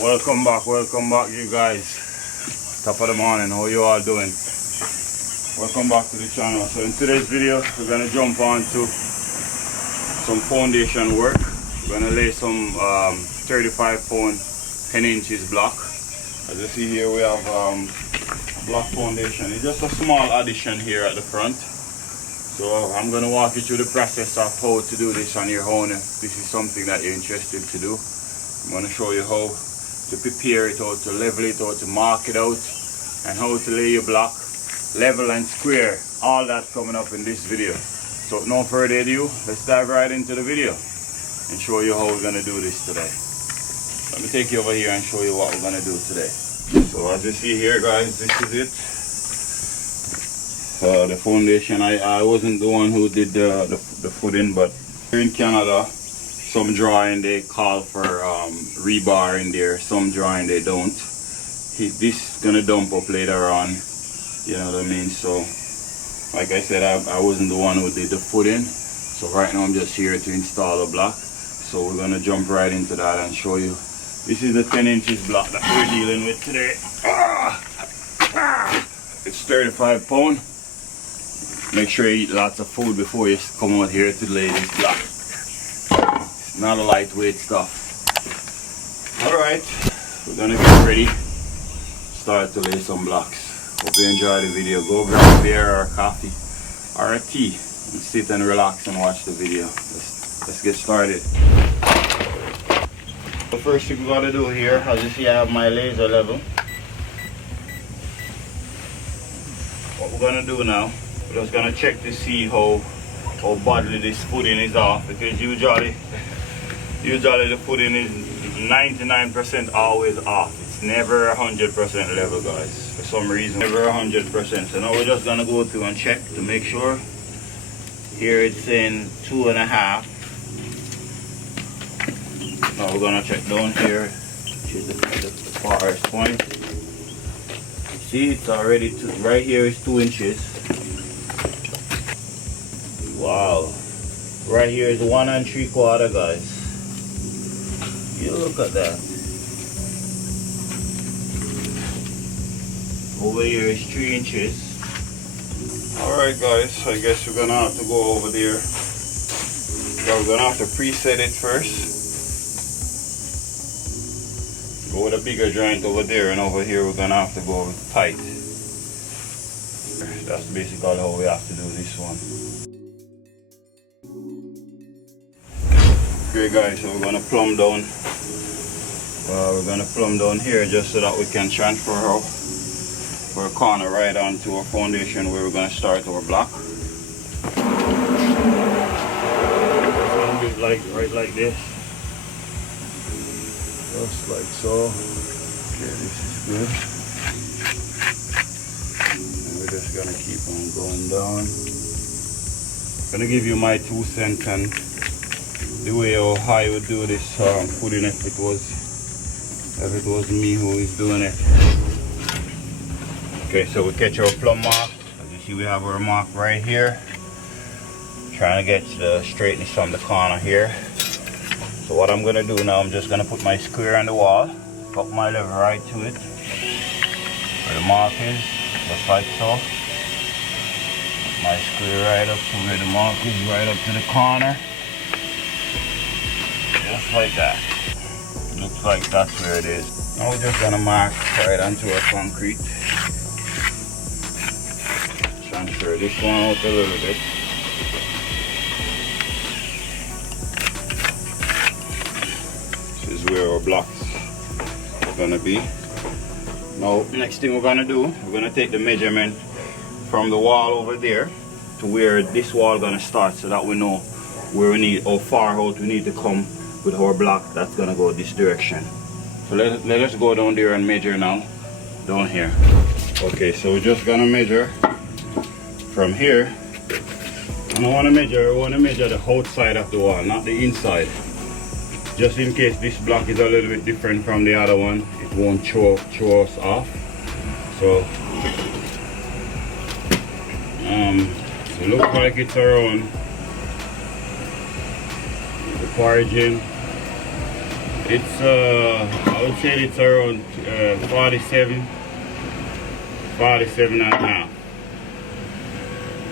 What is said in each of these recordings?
Welcome back, you guys. Top of the morning, how you all doing? Welcome back to the channel. So in today's video, we're gonna jump on to some foundation work. We're gonna lay some 35 pound 10 inches block. As you see here, we have block foundation. It's just a small addition here at the front. So I'm gonna walk you through the process of how to do this on your own. If this is something that you're interested to do, I'm gonna show you how to prepare it, how to level it, how to mark it out, and how to lay your block level and square. All that coming up in this video. So no further ado, let's dive right into the video and show you how we're gonna do this today. Let me take you over here and show you what we're gonna do today. So as you see here, guys, this is it. The foundation, I wasn't the one who did the footing, but here in Canada, some drawing they call for rebar in there, some drawing they don't. This is gonna dump up later on, you know what I mean? So like I said, I wasn't the one who did the footing, so right now I'm just here to install a block. So we're gonna jump right into that and show you. This is the 10 inches block that we're dealing with today. It's 35 pound. Make sure you eat lots of food before you come out here to lay this block. It's not a lightweight stuff. Alright, we're gonna get ready. Start to lay some blocks. Hope you enjoy the video. Go grab a beer or a coffee or a tea and sit and relax and watch the video. Let's get started. The first thing we gotta do here, as you see, I have my laser level. What we're gonna do now, we're just gonna check to see how badly this footing is off, because usually the footing is 99% always off. It's never 100% level, guys. For some reason, never 100%. So now we're just gonna go through and check to make sure. Here it's saying 2.5. Now we're gonna check down here, which is the farthest point. See, it's already right here is 2 inches. Wow. Right here is 1 3/4, guys. You look at that. Over here is 3 inches. Alright, guys, I guess we're gonna have to go over there. Yeah, we're gonna have to preset it first. Go with a bigger joint over there, and over here we're gonna have to go with tight. That's basically how we have to do this one. Okay, guys, so we're gonna plumb down. We're gonna plumb down here just so that we can transfer our corner right onto our foundation where we're gonna start our block. It's gonna be right like this. Just like so. Okay, this is good. And we're just gonna keep on going down. I'm gonna give you my 2 cents and the way how I would do this footing if it was me who is doing it. Okay, so we catch our plumb mark. As you see, we have our mark right here. Trying to get the straightness from the corner here. So what I'm gonna do now, I'm just gonna put my square on the wall, hook my lever right to it, where the mark is, just like so. My square right up to where the mark is, right up to the corner. Just like that. Looks like that's where it is. Now we're just gonna mark right onto our concrete. Transfer this one out a little bit. Where our blocks are gonna be. Now, next thing we're gonna do, we're gonna take the measurement from the wall over there to where this wall gonna start, so that we know where we need, how far out we need to come with our block that's gonna go this direction. So let us go down there and measure now, down here. Okay, so we're just gonna measure from here. I don't want to measure the outside of the wall, not the inside. Just in case this block is a little bit different from the other one, it won't throw us off. So it looks like it's around the origin It's I would say it's around 47 and a half.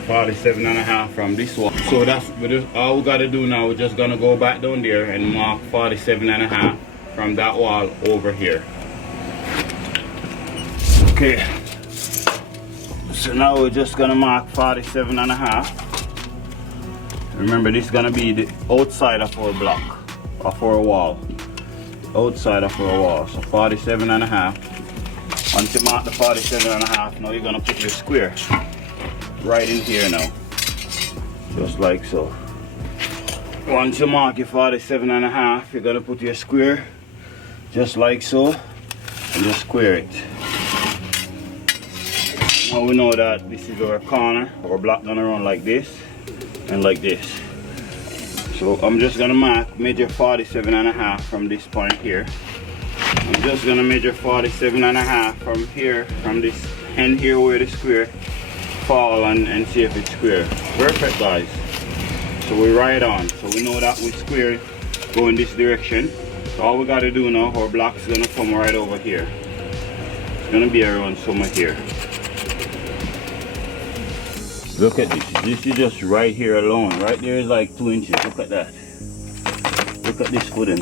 47 and a half from this one. So that's all we gotta do now. We're just gonna go back down there and mark 47 and a half from that wall over here. Okay, so now we're just gonna mark 47 and a half. Remember, this is gonna be the outside of our block, of our wall. Outside of our wall. So 47 and a half. Once you mark the 47 and a half, now you're gonna put your square right in here now, just like so. Once you mark your 47 and a half, you're gonna put your square just like so and just square it. Now we know that this is our corner. Our block gonna run like this and like this. So I'm just gonna measure 47 and a half from this point here. I'm just gonna measure 47 and a half from here, from this end here where the square fall, and see if it's square. Perfect, guys. So we ride on. So we know that we square go in this direction. So all we gotta do now, our block is gonna come right over here. It's gonna be around somewhere here. Look at this. This is just right here alone. Right there is like 2 inches. Look at that. Look at this footing.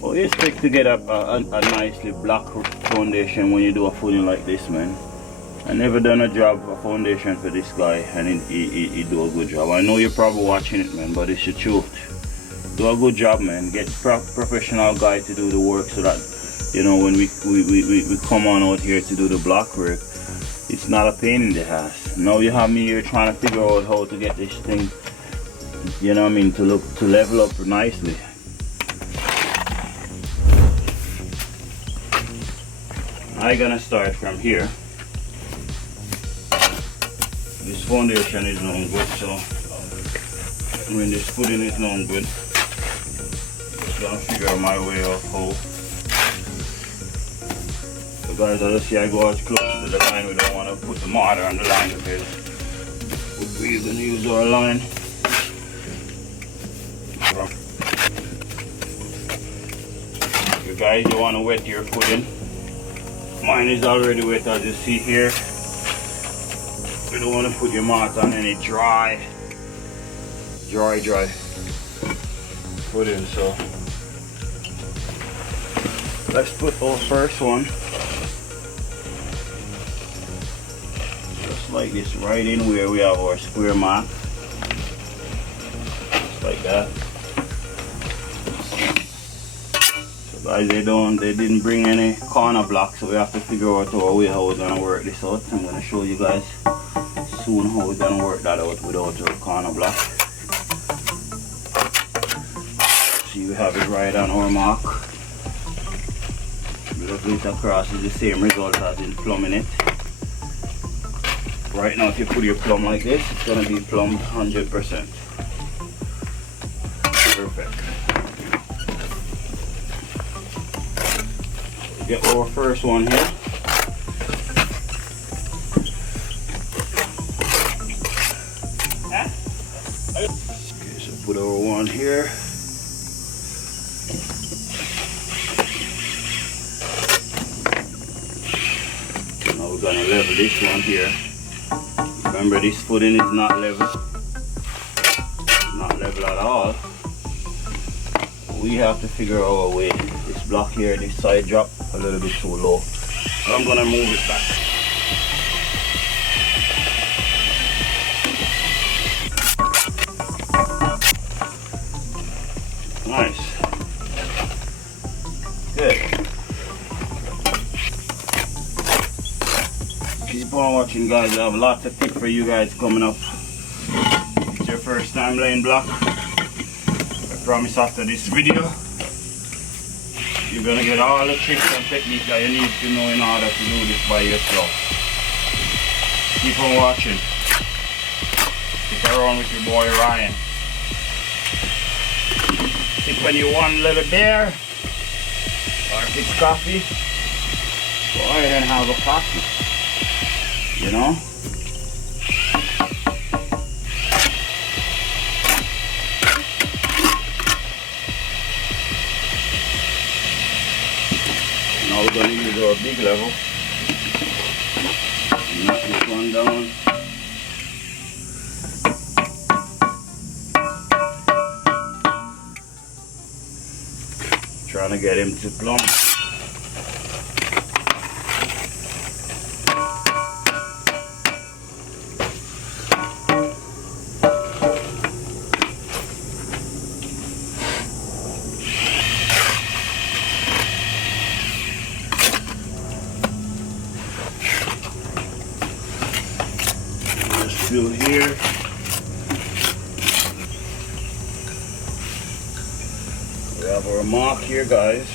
Oh, you expect to get a nicely black foundation when you do a footing like this, man. I never done a foundation for this guy, and he do a good job. I know you're probably watching it, man, but it's the truth. Do a good job, man. Get professional guy to do the work, so that, you know, when we come on out here to do the block work, it's not a pain in the ass. Now you have me here trying to figure out how to get this thing, you know what I mean, to level up nicely. I'm gonna start from here. This foundation is not good, so when this footing is not good, I'm gonna figure out my way of how. So guys, as I see, I go as close to the line. We don't want to put the mortar on the line because we're gonna use our line. You guys, you want to wet your footing. Mine is already wet, as you see here. You don't want to put your mortar on any dry footing. So let's put our first one just like this, right in where we have our square mark, just like that. So guys, they didn't bring any corner blocks, so we have to figure out how we're gonna work this out. I'm gonna show you guys soon how we're gonna work that out without a corner block. See, we have it right on our mark. Little it across is the same result as in plumbing it. Right now, if you put your plumb like this, it's gonna be plumbed 100%. Perfect. Get our first one here. Okay, so put our one here. Now we're gonna level this one here. Remember, this footing is not level. Not level at all. We have to figure out a way. This block here, this side drop a little bit too low. So I'm gonna move it back. Nice. Good. Keep on watching, guys. I have lots of tips for you guys coming up. If it's your first time laying block, I promise after this video you're gonna get all the tricks and techniques that you need to know in order to do this by yourself. Keep on watching. Stick around with your boy Ryan. Sip when you want a little beer or if it's coffee, go ahead and have a coffee. You know? Now we're going to use our big level. Knock this one down. Trying to get him to plumb. Fill here. We have our mark here, guys.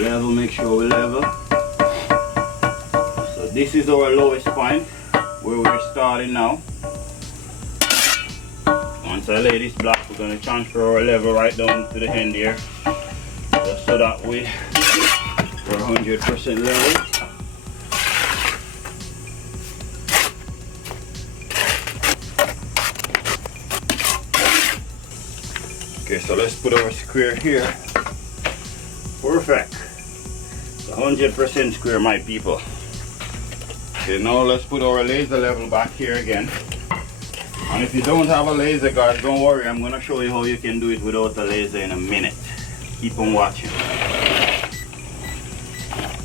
Level, make sure we level. So this is our lowest point where we're starting now. Once I lay this block, we're going to transfer our level right down to the end here. Just so that we're 100% level. Okay, so let's put our square here. Perfect. 100% square, my people. Okay, now let's put our laser level back here again. And if you don't have a laser, guys, don't worry. I'm going to show you how you can do it without a laser in a minute. Keep on watching.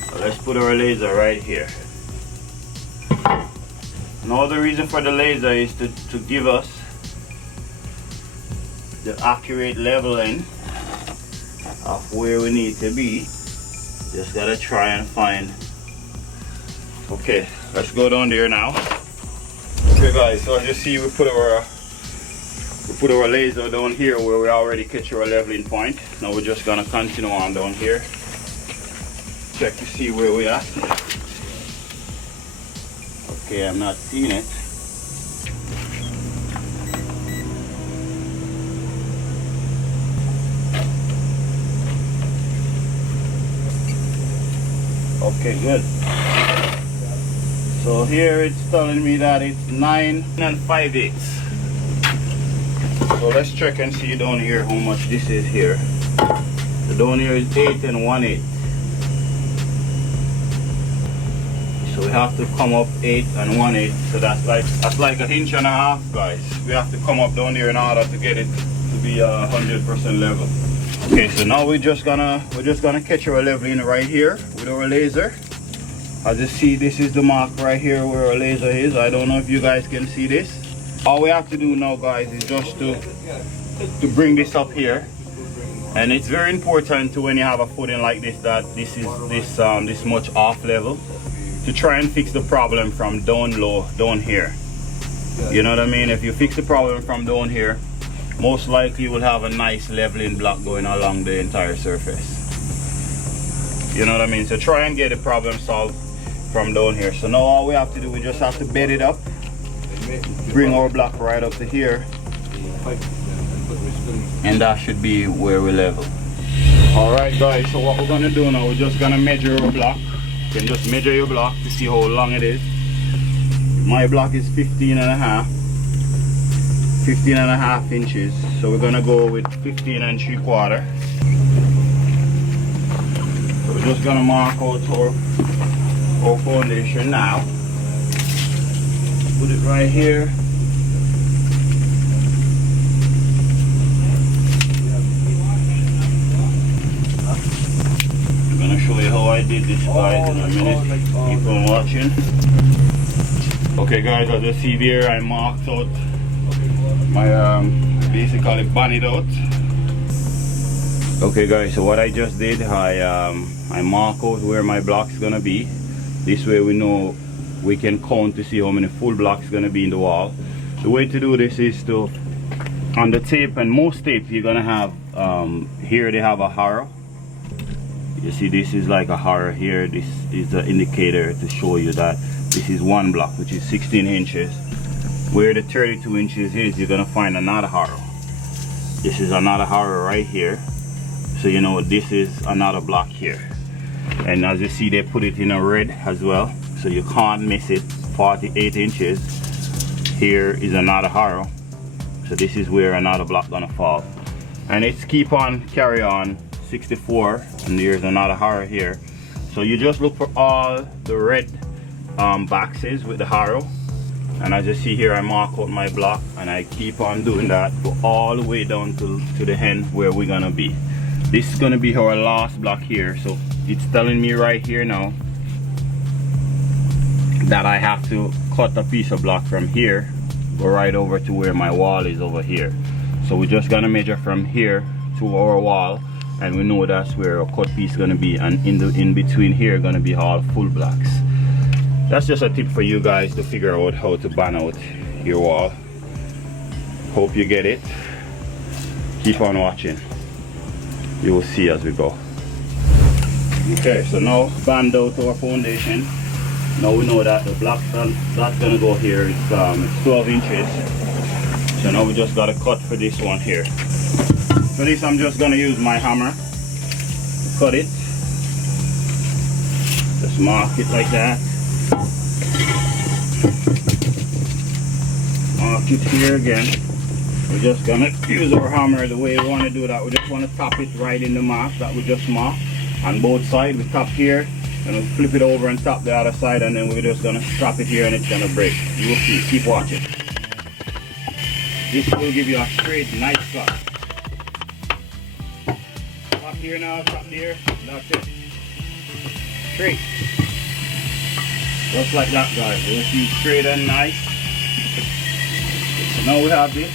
So let's put our laser right here. Now the reason for the laser is to give us the accurate leveling of where we need to be. Just gotta try and find. Okay, let's go down there now. Okay guys, so as you see, we put our laser down here where we already catch our leveling point. Now we're just gonna continue on down here. Check to see where we are. Okay, I'm not seeing it. Okay, good. So here it's telling me that it's 9 5/8. So let's check and see down here how much this is here. So down here is 8 1/8. So we have to come up 8 1/8. So that's like 1.5 inches, guys. We have to come up down here in order to get it to be 100% level. Okay, so now we're just gonna catch our leveling right here with our laser. As you see, this is the mark right here where our laser is. I don't know if you guys can see this. All we have to do now, guys, is just to bring this up here. And it's very important to, when you have a footing like this, that this is this much off level, to try and fix the problem from down low down here. You know what I mean? If you fix the problem from down here, most likely you will have a nice leveling block going along the entire surface. You know what I mean? So try and get the problem solved from down here. So now all we have to do, we just have to bed it up, bring our block right up to here, and that should be where we level. Alright guys, so what we're gonna do now, we're just gonna measure our block. You can just measure your block to see how long it is. My block is 15 and a half inches, so we're gonna go with 15 3/4. So we're just gonna mark out our foundation now. Put it right here. I'm gonna show you how I did this, guys, in a minute. Keep on watching. Okay guys, as you see there, I marked out my basically banned out. Okay guys, so what I just did, I mark out where my block's gonna be. This way we know, we can count to see how many full blocks gonna be in the wall. The way to do this is to, on the tape, and most tape you're gonna have here they have a harrow. You see, this is like a harrow here. This is the indicator to show you that this is one block, which is 16 inches. Where the 32 inches is, you're gonna find another harrow. This is another harrow right here. So you know this is another block here. And as you see, they put it in a red as well, so you can't miss it. 48 inches. Here is another harrow. So this is where another block gonna fall. And it's keep on, carry on, 64, and there's another harrow here. So you just look for all the red boxes with the harrow. And as you see here, I mark out my block, and I keep on doing that, go all the way down to the end where we're gonna be. This is gonna be our last block here. So it's telling me right here now that I have to cut a piece of block from here, go right over to where my wall is over here. So we're just gonna measure from here to our wall, and we know that's where our cut piece is gonna be, and in between here gonna be all full blocks. That's just a tip for you guys to figure out how to ban out your wall. Hope you get it. Keep on watching. You will see as we go. Okay, so now band out our foundation. Now we know that the block that's gonna go here is 12 inches. So now we just gotta cut for this one here. For this I'm just gonna use my hammer to cut it. Just mark it like that. Mark it here again. We're just gonna use our hammer the way we want to do that. We just want to tap it right in the mark that we just marked. On both sides, we tap here and we flip it over and tap the other side, and then we're just gonna strap it here and it's gonna break. You will see. Keep watching. This will give you a straight, nice cut. Tap here now, tap there. That's it. Straight. Just like that, guys. You'll see straight and nice. So now we have this.